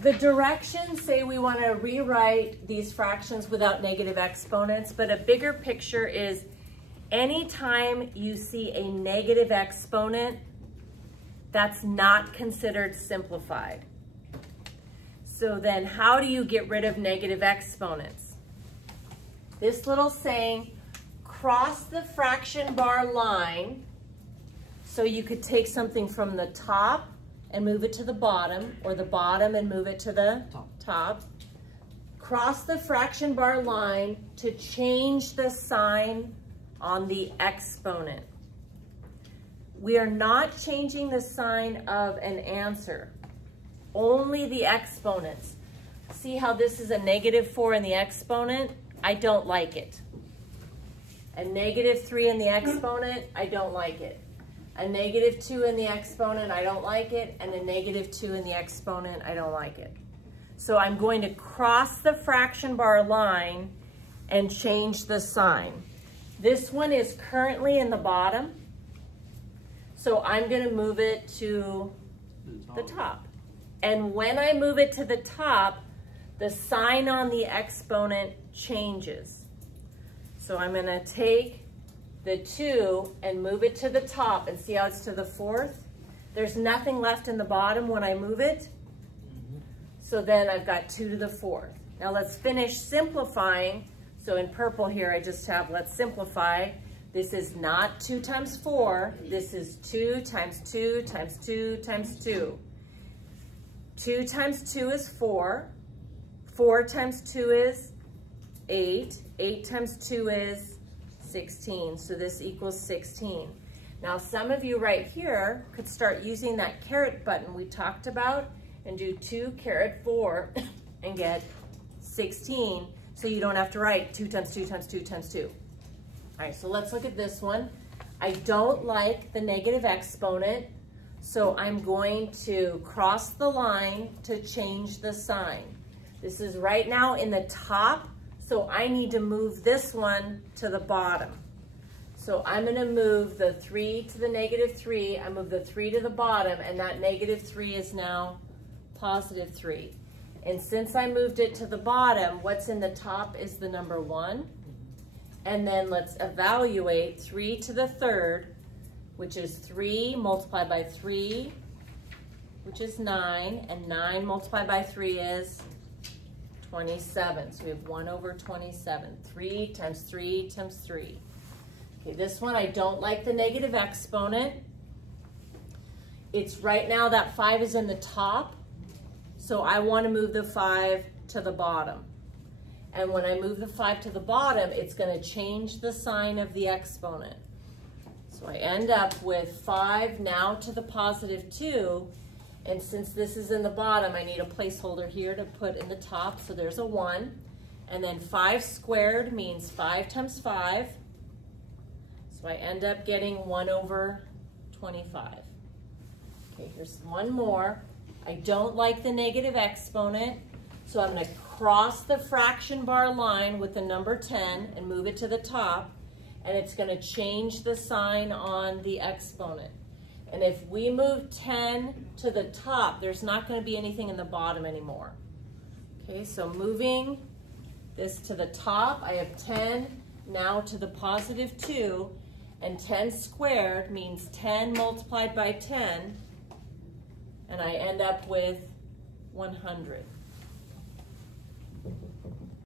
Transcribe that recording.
The directions say we want to rewrite these fractions without negative exponents, but a bigger picture is anytime you see a negative exponent, that's not considered simplified. So then how do you get rid of negative exponents? This little saying, cross the fraction bar line, so you could take something from the top and move it to the bottom, or the bottom and move it to the top. Cross the fraction bar line to change the sign on the exponent. We are not changing the sign of an answer, only the exponents. See how this is a -4 in the exponent? I don't like it. A -3 in the exponent, I don't like it. A -2 in the exponent, I don't like it, and a -2 in the exponent, I don't like it. So I'm going to cross the fraction bar line and change the sign. This one is currently in the bottom, so I'm going to move it to the top. And when I move it to the top, the sign on the exponent changes. So I'm going to take the 2 and move it to the top, and see how it's to the 4th? There's nothing left in the bottom when I move it. So then I've got 2 to the 4th. Now let's finish simplifying. So in purple here, I just have let's simplify. This is not 2 times 4. This is 2 times 2 times 2 times 2. 2 times 2 is 4. 4 times 2 is 8. 8 times 2 is 16, so this equals 16. Now some of you right here could start using that caret button we talked about and do 2 caret 4 and get 16, so you don't have to write 2 times 2 times 2 times 2. All right, so let's look at this one. I don't like the negative exponent, so I'm going to cross the line to change the sign. This is right now in the top, so I need to move this one to the bottom. So I'm going to move the 3 to the -3. I move the 3 to the bottom, and that -3 is now +3. And since I moved it to the bottom, what's in the top is the number 1. And then let's evaluate 3 to the 3rd, which is 3 multiplied by 3, which is 9. And 9 multiplied by 3 is 27. So we have 1 over 27. 3 times 3 times 3. Okay, this one, I don't like the negative exponent. It's right now that 5 is in the top, so I want to move the 5 to the bottom. And when I move the 5 to the bottom, it's going to change the sign of the exponent. So I end up with 5 now to the +2. And since this is in the bottom, I need a placeholder here to put in the top. So there's a 1. And then 5 squared means 5 times 5. So I end up getting 1 over 25. Okay, here's one more. I don't like the negative exponent. So I'm going to cross the fraction bar line with the number 10 and move it to the top. And it's going to change the sign on the exponent. And if we move 10 to the top, there's not going to be anything in the bottom anymore. Okay, so moving this to the top, I have 10 now to the +2, and 10 squared means 10 multiplied by 10, and I end up with 100.